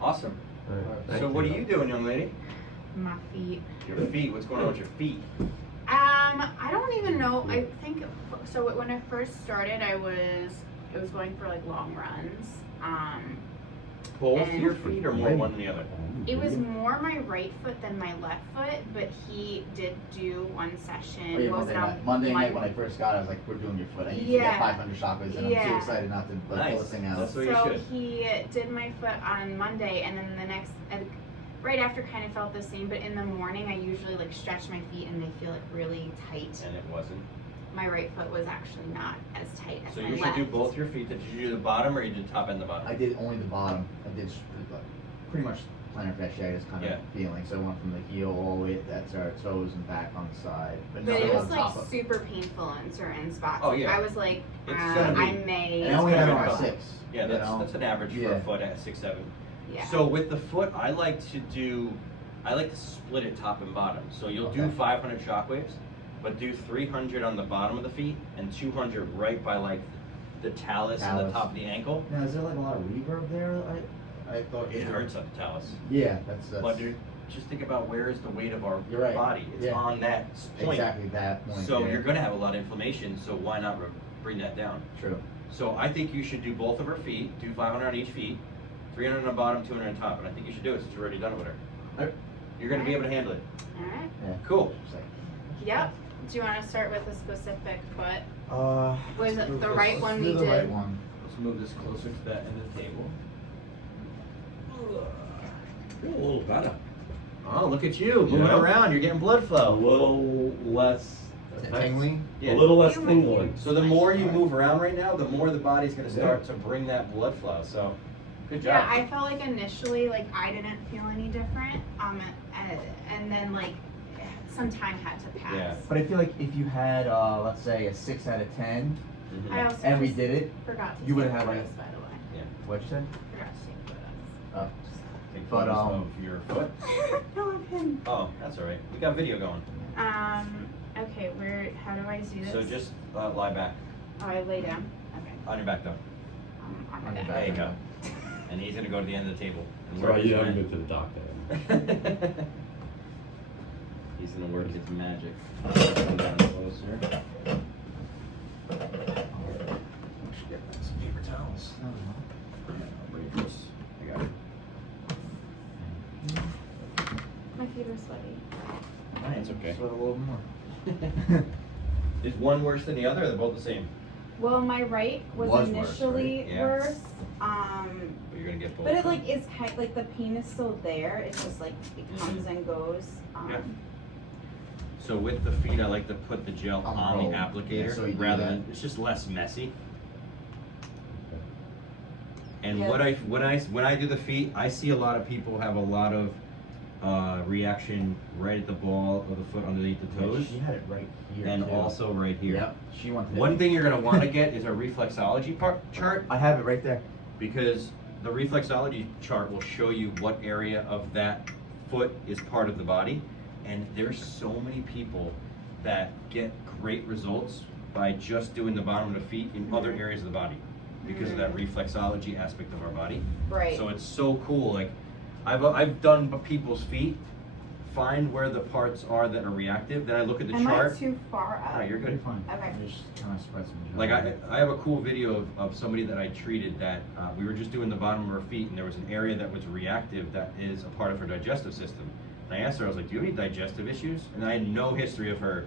Awesome. Right. So what are you doing, young lady? My feet. Your feet. What's going on with your feet? I don't even know. I think so. When I first started, it was going for like long runs. Both And your feet or more one than the other? It was more my right foot than my left foot, but he did do one session. Oh, yeah, What was Monday it night. on Monday night when I first got it, I was like, we're doing your foot. I need to get 500 shockwaves, and I'm so excited not to pull this thing out. That's what you So should. he did my foot on Monday, and then the next, right after, kind of felt the same. But in the morning, I usually like stretch my feet, and they feel like really tight. And it wasn't. My right foot was actually not as tight as So my you should left. do both your feet. Did you do the bottom or you did top and the bottom? I did only the bottom. I did pretty much plantar fasciitis kind of feeling. So I went from the heel all the way to our toes and back on the side. But nothing it on was top like of. super painful in certain spots. Oh, yeah. I was like, It's gonna be. I may. And I only had it on It's my gonna be 6. Yeah, you know? that's an average for a foot at 6'7". Yeah. So with the foot, I like to split it top and bottom. So you'll do 500 shockwaves, but do 300 on the bottom of the feet and 200 right by like the talus and the top of the ankle. Now, is there like a lot of reverb there? I thought It hurts at the talus. Yeah, that's. But just think about where is the weight of our You're right. body. It's Yeah. on that point. Exactly that point. So yeah. you're going to have a lot of inflammation. So why not bring that down? True. So I think you should do both of her feet. Do 500 on each feet, 300 on the bottom, 200 on top. And I think you should do it since you've already done it with her. You're going to be able to handle it. All right. Yeah. Cool. Yep. Do you want to start with a specific foot? Was let's it move the this- right let's one do we the did? right one. Let's move this closer to that end of the table. A little better. Oh, look at you moving Yeah. around. You're getting blood A flow. little less Tingling? Yeah. A little less You might- tingling. So the more you move around right now, the more the body's going to start to bring that blood flow. So good job. Yeah, I felt like initially, like I didn't feel any different. And then like some time had to pass. Yeah. But I feel like if you had, let's say, a 6 out of 10, Mhm. I also and we just did it, forgot to you would take have, like- photos, by the way. Yeah. what'd you say? Forgot to take Oh. Take But, photos um, of your foot. photos. No, of him. Oh, that's all right. We got video going. Okay, how do I do this? So just lie back Oh, I lay down. Okay. on your back though. On On my your back. There you go. And he's going to go to the end of the table. And So work you his haven't magic. been to the doctor. He's going to work his magic. Come down closer. Should get some paper towels. I'll bring this. I got it. My feet are sweaty. It's okay. Sweat a little more. Is one worse than the other, or they're both the same? Well, my right was Was worse, initially right? Yeah. worse. But you're going to get both. But it like is kind like the pain is still there. It's just like it comes and goes. Yeah. So with the feet, I like to put the gel On the on roll. the applicator Yeah, so you do rather that. than, it's just less messy. And Yeah. when I do the feet, I see a lot of people have a lot of reaction right at the ball of the foot underneath the toes, She had it right here. and too. also right here. Yep. She wanted One thing you're gonna want to get is a reflexology chart, I have it right there. because the reflexology chart will show you what area of that foot is part of the body. And there's so many people that get great results by just doing the bottom of the feet in other areas of the body because of that reflexology aspect of our body. Right. So it's so cool. Like I've done people's feet, find where the parts are that are reactive. Then I look at the Am chart. I too far up? No, you're good. Fine. Okay. Just kind of spread some gel. Like I have a cool video of somebody that I treated that we were just doing the bottom of her feet, and there was an area that was reactive that is a part of her digestive system. And I asked her, I was like, do you have any digestive issues? And I had no history of her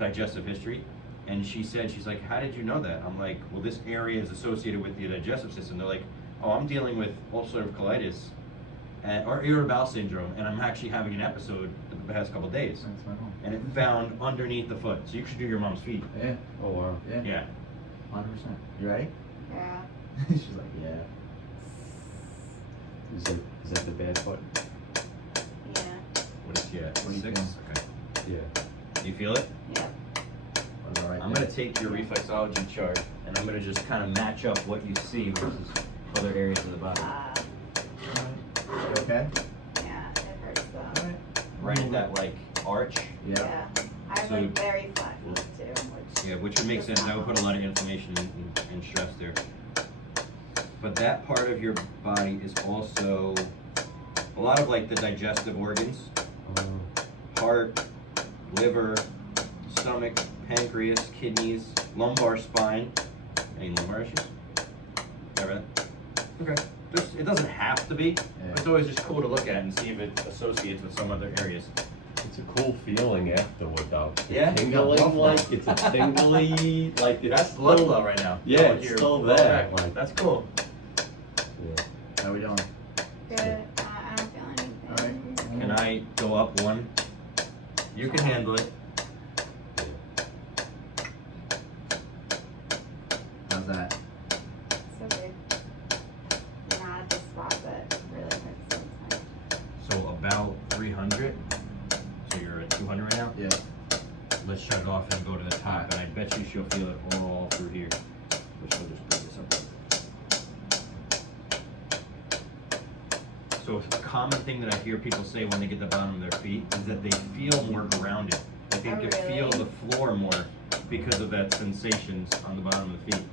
digestive history. And she said, she's like, how did you know that? I'm like, well, this area is associated with the digestive system. They're like, oh, I'm dealing with ulcerative colitis or irritable bowel syndrome, and I'm actually having an episode the past couple of days. That's my mom. And it found underneath the foot. So you should do your mom's feet. Yeah. Oh wow. Yeah. Yeah. 100%. You ready? Yeah. She's like, yeah. Is that the bad foot? Yeah. What is, yeah, What do you 6? feel? Okay. Yeah. Do you feel it? Yeah. All right. I'm going to take your reflexology chart, and I'm going to just kind of match up what you see versus other areas of the body. You okay? Yeah. It hurts though. All right. Right at that, like, arch. Yeah. Yeah. I have So- like very flat feet too, which. Yeah, which would make sense. That would put a lot of inflammation and stress there. But that part of your body is also a lot of like the digestive organs, heart, liver, stomach, pancreas, kidneys, lumbar spine. Any lumbar issues? Ever? Okay. It doesn't have to be. Yeah. It's always just cool to look at and see if it associates with some other areas. It's a cool feeling afterward, though. Yeah? Tingling, You got blood like it's a tingly, like it's That's blood still- flow right now. Yeah, Going it's to your still lower there, back. like- That's cool. Yeah. How we doing? Good. I don't feel anything. Alright. Can I go up one? You can handle it. How's that? So good. You're not at the spot that really hurts sometimes. So about 300. So you're at 200 right now? Yeah. Let's shut it off and go to the top, and I bet you she'll feel it all through here. Which we'll just put this up. So a common thing that I hear people say when they get the bottom of their feet is that they feel more grounded. That they Oh, can really? feel the floor more because of that sensations on the bottom of the feet.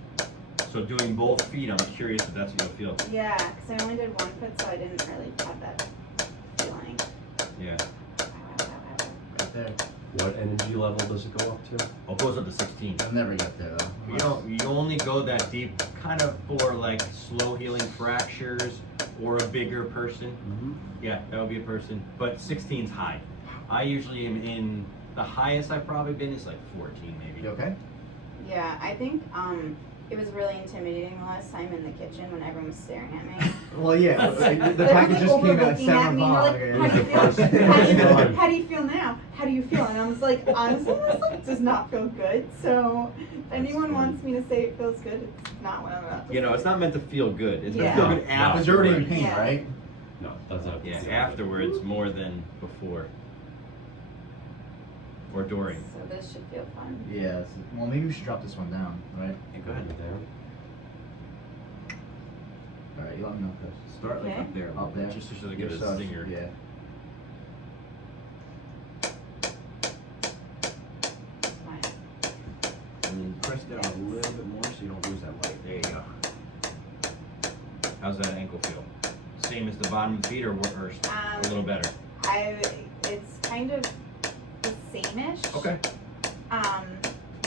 So doing both feet, I'm curious if that's what you'll feel. Yeah, because I only did one foot, so I didn't really have that feeling. Yeah. Right there. What energy level does it go up to? Oh, it goes up to 16. I'll never get there though. You only go that deep kind of for like slow healing fractures or a bigger person. Mm-hmm. Yeah, that would be a person. But 16's high. I usually am in, the highest I've probably been is like 14 maybe. You okay? Yeah, I think it was really intimidating the last time in the kitchen when everyone was staring at me. Well, yeah. The Everyone's, package just came out at overlooking at 7 me, o'clock. like, How do you how feel? do you feel? Done. How do you feel now? How do you feel? And I was like, honestly, this like, does not feel good. So if anyone funny. wants me to say it feels good, it's not what I'm about to You know, say. it's not meant to feel good. It's Yeah. meant to feel good No, afterwards. Because you're already in pain, Yeah. right? No, that's not. Yeah, afterwards more than before. Or during. So this should feel fun. Yeah. Well, maybe we should drop this one down, right? Yeah, go ahead. All right. You let me know, Chris. Start like Okay. up there. a Up little bit, there. Just to give it a Massage, stinger. Yeah. Fine. And then press down a little bit more so you don't lose that light. There you go. How's that ankle feel? Same as the bottom of the feet or a little better? It's kind of the same-ish. Okay.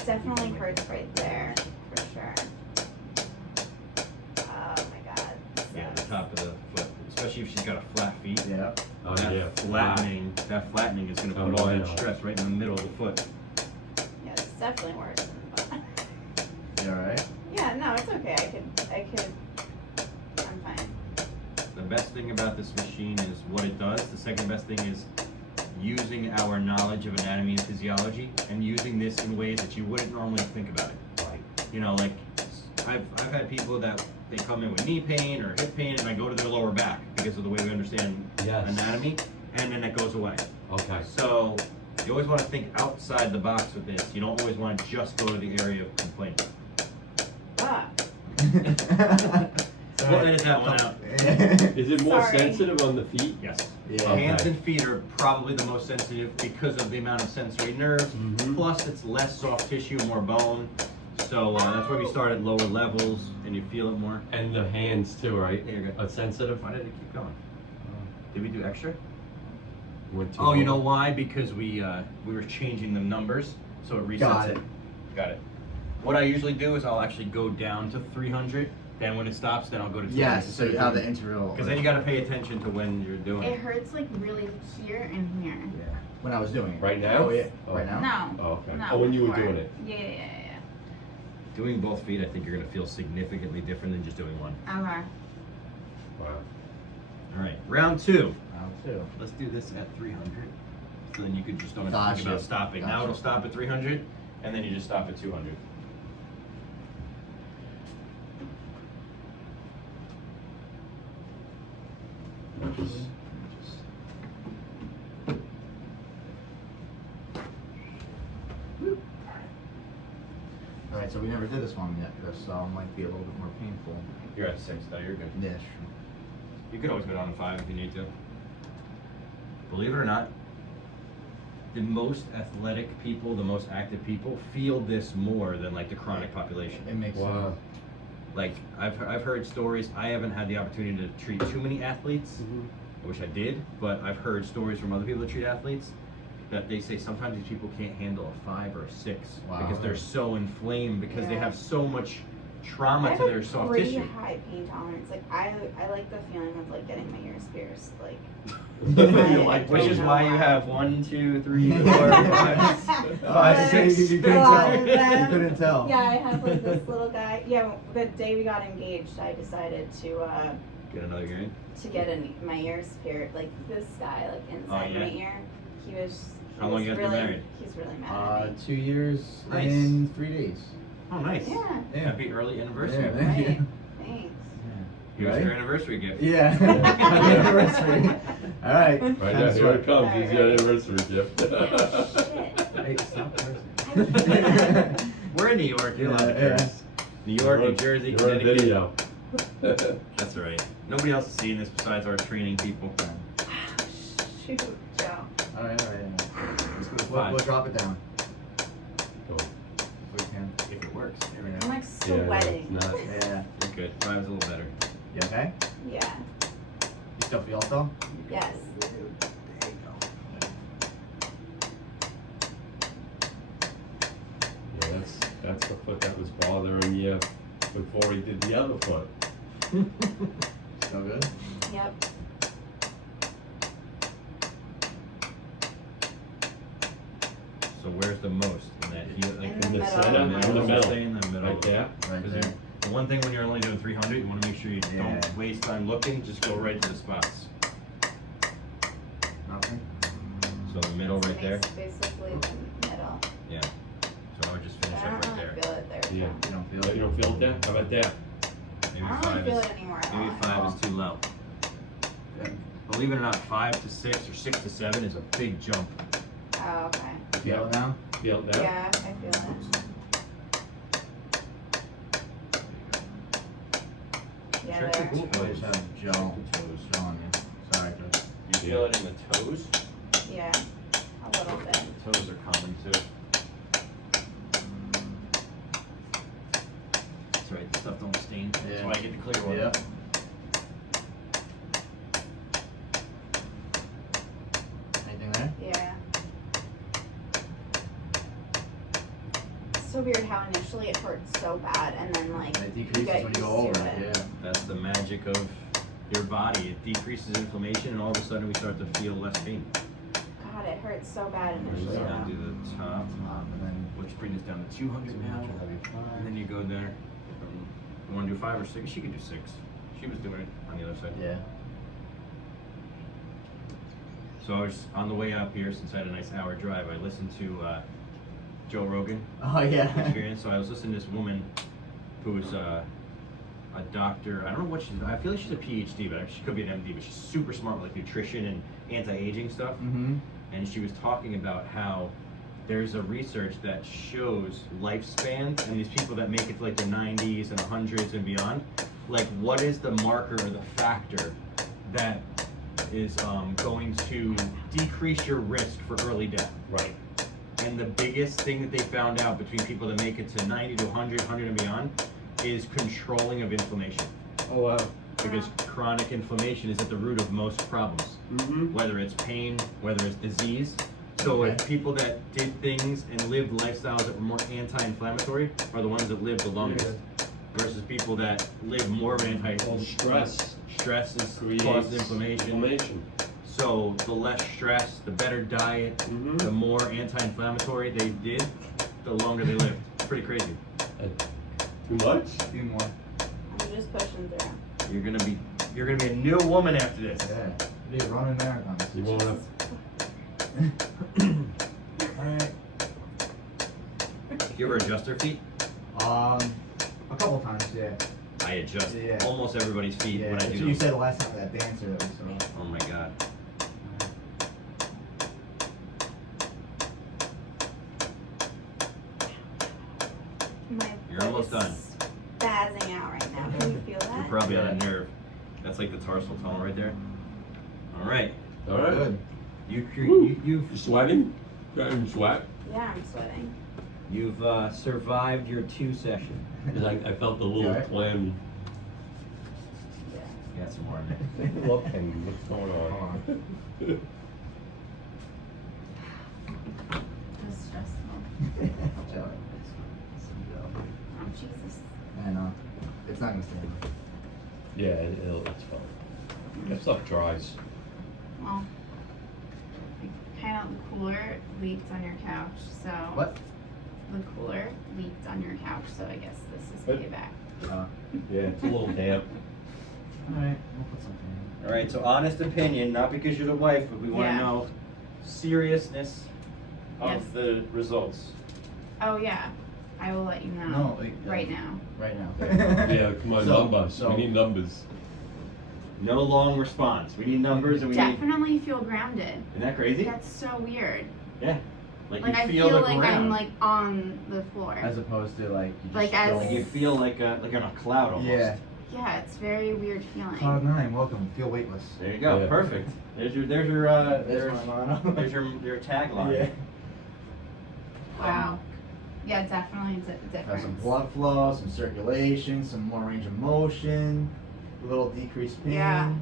Definitely hurts right there for sure. Oh my god. Yeah, the top of the foot. Especially if she's got a flat feet. Yeah. Oh, that yeah. flattening is going to Oh, put all that yeah. stress right in the middle of the foot. Yeah, it's definitely worse. But You all right? yeah, no, it's okay. I'm fine. The best thing about this machine is what it does. The second best thing is using our knowledge of anatomy and physiology and using this in ways that you wouldn't normally think about it. You know, like I've had people that they come in with knee pain or hip pain and I go to their lower back because of the way we understand Yes. anatomy, and then it goes away. Okay. So you always want to think outside the box with this. You don't always want to just go to the area of complaint. Ah, We'll edit that one out. Is it more Sorry. sensitive on the feet? Yes. Yeah. Hands Okay. and feet are probably the most sensitive because of the amount of sensory nerves. Mhm. Plus, it's less soft tissue, more bone. So that's why we start at lower levels and you feel it more. And the hands too, right? There you go. Are sensitive? Why did it keep going? Did we do extra? Went too Oh, you low. know why? Because we were changing the numbers, so it resets Got it. it. Got it. What I usually do is I'll actually go down to 300. Then when it stops, then I'll go to 200. Yes. So you have the interval. Because then you got to pay attention to when you're doing it it. hurts like really here and here. Yeah. When I was doing it. Right now? Oh yeah. Oh. Right now. No. Oh, okay. No, Oh, when you were before. doing it. Yeah. Doing both feet, I think you're going to feel significantly different than just doing one. Okay. Wow. All right, round two. Round two. Let's do this at 300. So then you could just don't have to Gotcha. think about stopping. Now Gotcha. it'll stop at 300, and then you just stop at 200. All right. So we never did this one yet, Chris. So it might be a little bit more painful. You're at 6, though. You're good. Yeah. Sure. You could always go down to 5 if you need to. Believe it or not, the most athletic people, the most active people, feel this more than like the chronic population. It makes Wow. sense. Like I've heard stories. I haven't had the opportunity to treat too many athletes, I wish I did, but I've heard stories from other people that treat athletes that they say sometimes these people can't handle a 5 or a 6 Wow. because they're so inflamed because they Yeah. have so much trauma I have to their a soft pretty tissue. high pain tolerance. Like I like the feeling of like getting my ears pierced. Like You like Which is those? why you have 1, 2, 3, 4, 5. 5, 6. You couldn't A lot tell. of them. You couldn't tell. Yeah, I have like this little guy. Yeah, the day we got engaged, I decided to Get another earring? get my ears pierced. Like this guy, like inside yeah? my ear. He was. How long you guys been really, married? He's really mad at me. 2 years Nice. and 3 days. Oh, nice. Yeah. Yeah. Happy early anniversary. Yeah, thank Right. you. Thanks. Here's Right? your anniversary gift. Yeah. Happy anniversary. All right. Right Time now, to here it sweat. comes, it's your anniversary gift. Shit. Hey, stop cursing. We're in New York. You're allowed to Yeah, curse. New York, New Jersey, You're on Connecticut. video. That's all right. Nobody else is seeing this besides our training people. Shoot, Joe. All right. Let's go to We'll 5 drop it down Cool. if we can. if it works. There we I'm go. like Yeah, sweating. it's not. Yeah. You're good. 5 is a little better. You okay? Yeah. You still feel it though? Yes. Yeah, that's the foot that was bothering you before he did the other foot. Still good? Yep. So where's the most in that heel? Like In the middle. center, in the middle. Stay in the middle. Right there. Right Because there. the one thing when you're only doing 300, you want to make sure you Yeah. don't waste time looking. Just go right to the spots. Nothing? So the middle right there. It's basically the middle. Yeah. So I would just But finish I up don't right really there. feel it there. Yeah. You don't feel Oh, it? you don't feel it there? How about there? Maybe I don't 5 really feel is it anymore at maybe all. 5 is too low. Believe it or not, 5 to 6 or 6 to 7 is a big jump. Oh, okay. You feel it now? Feel it now? Yeah, I feel it. Yeah, Check there. your I just have gel. Toes. Gel on you. Sorry, Chris. You feel it in the toes? Yeah, a little bit. Toes are common too. That's right, this stuff don't stain. That's Yeah. why I get the clear one. Yep. Anything there? Yeah. It's so weird how initially it hurts so bad and then like It you decreases get when you used go over to it, yeah. That's the magic of your body. It decreases inflammation and all of a sudden we start to feel less pain. God, it hurts so bad initially. So Yeah. we do the top, And then which brings us down to 200 now. And then you go there. You want to do 5 or 6? She could do 6. She was doing it on the other side. yeah. So I was on the way up here, since I had a nice hour drive, I listened to Joe Rogan Oh yeah. Experience. So I was listening to this woman who's a doctor. I don't know what she's. I feel like she's a PhD, but she could be an MD. But she's super smart with like nutrition and anti-aging stuff. Mm-hmm. And she was talking about how there's a research that shows lifespans and these people that make it to like the 90s and 100s and beyond. Like, what is the marker or the factor that is going to decrease your risk for early death? Right. And the biggest thing that they found out between people that make it to 90 to 100, 100 and beyond is controlling of inflammation. Oh, wow. Because chronic inflammation is at the root of most problems, Mm-hmm. whether it's pain, whether it's disease. So Okay. if people that did things and lived lifestyles that were more anti-inflammatory are the ones that lived the longest, versus people that live more of an Well, stress Stress is creates causes inflammation. inflammation. So the less stress, the better diet, Mm-hmm. the more anti-inflammatory they did, the longer they lived. It's pretty crazy. Too much? A few more. I'm just pushing through. You're gonna be a new woman after this. Yeah. Be running marathons. You won't have. Alright. You ever adjust their feet? A couple times, yeah. I adjust Yeah. almost everybody's feet Yeah. when I That's do what you them. said the last time with that dancer that we saw. Oh my god. My You're foot almost is done. spazzing out right now. Can you feel You're that? probably on a nerve. That's like the tarsal tunnel right there. All right. All right. Good. You've You sweating? Driving sweat? Yeah, I'm sweating. You've survived your 2 session. I felt a little Yeah. clammy. Yeah. Got some more in there. Look, and what's going Hold on? Just stressful. Joe. Oh, Jesus. I know. It's not gonna stay in. Yeah, it's fine. That stuff dries. Well, kind of the cooler leaked on your couch, so. What? The cooler leaked on your couch, so I guess this is What? payback. Yeah, it's a little damp. Alright, we'll put something in. All right, so honest opinion, not because you're the wife, but we want to Yeah. know seriousness of Yes. the results. Oh, yeah. I will let you know. No, Right now. Right now. Yeah, come on, So- numbers. so- We need numbers. No long response. We need numbers and we need. Definitely feel grounded. Isn't that crazy? That's so weird. Yeah. Like Like you I feel feel the like ground. I'm like on the floor. As opposed to like you just Like as- Like you feel like on a cloud almost. Yeah. Yeah, it's very weird feeling. Cloud 9, welcome. Feel weightless. There you go. Yeah. Perfect. There's your There's my motto. there's your tagline. Yeah. Wow. Yeah, definitely Have different. some blood flow, some circulation, some more range of motion, a little decreased pain. Yeah.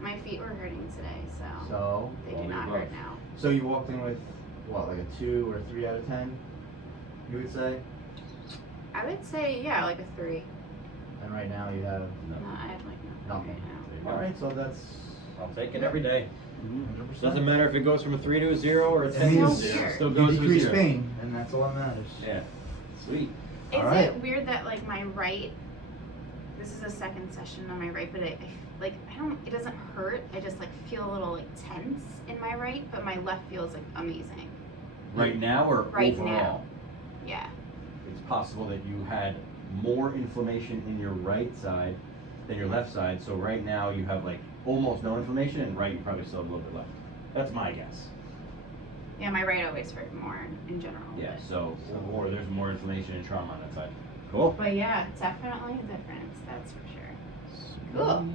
My feet were hurting today, so So, they all do the not above. hurt now. so you walked in with what, like a 2 or 3 out of 10? You would say? I would say yeah, like a 3. And right now you have No, I have like no nothing. right now. There you go. Alright, so that's I'll take it every day. 100%. Doesn't matter if it goes from a 3 to a 0 or a It 10 to a means 0. weird. Still you goes to a decrease 0. pain, and that's all that matters. Yeah. Sweet. Is Alright. it weird that like my right? This is a second session on my right, but I don't. It doesn't hurt. I just like feel a little like tense in my right, but my left feels like amazing. Right now or Right overall? now. Yeah. It's possible that you had more inflammation in your right side than your left side. So right now you have like almost no inflammation, and right you probably still have a little bit left. That's my guess. Yeah, my right always hurt more in general. Yeah. but- So or there's more inflammation and trauma on that side. Cool. But yeah, definitely a difference. That's for sure. Cool.